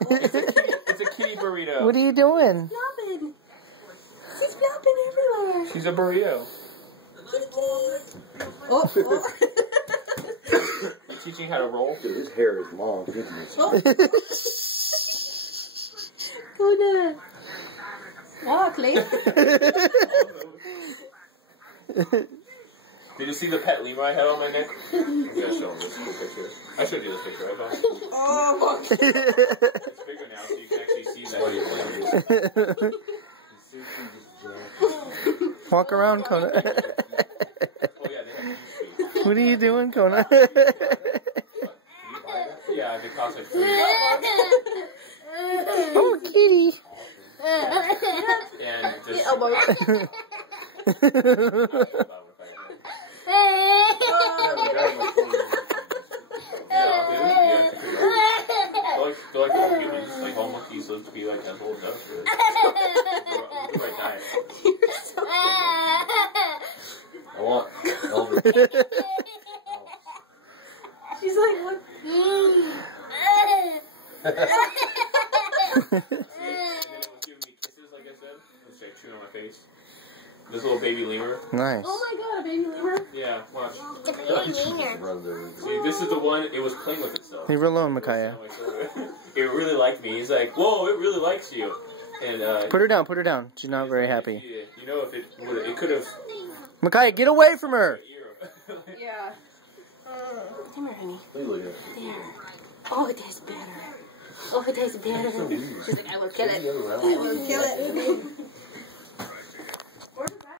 It's a kitty burrito. What are you doing? Flopping. She's flopping everywhere. She's a burrito. Oh. You teaching how to roll? Dude, his hair is long. Goodness. Oh. Good. Oh, Clay. Did you see the pet lemur I had on my neck? I'm gonna show him this cool picture. I showed you this picture, I thought. Oh. It's bigger now, so you can actually see that. Walk around, Kona. Oh yeah, they have huge feet. What are you doing, Kona? Yeah, they cost like $3. Oh, kitty. And just... They're like little humans, like all monkeys live to be like as old as us. Look at my diet. I want Elvis. She's like, what? And then it was giving me kisses, like I said. It was like chewing on my face. This little baby lemur. Nice. Oh my god, a baby lemur? Yeah, watch. The baby lemur. See, this is the one, it was playing with itself. Leave her alone, Micaiah. It really liked me. He's like, whoa, it really likes you. And Put her down, put her down. She's not very happy. You know, if it would, it could have. Micaiah, get away from her! Yeah. Come here, honey. Look at it. There. Oh, that's better. Oh, that's better. She's like, I will kill it. I will kill it.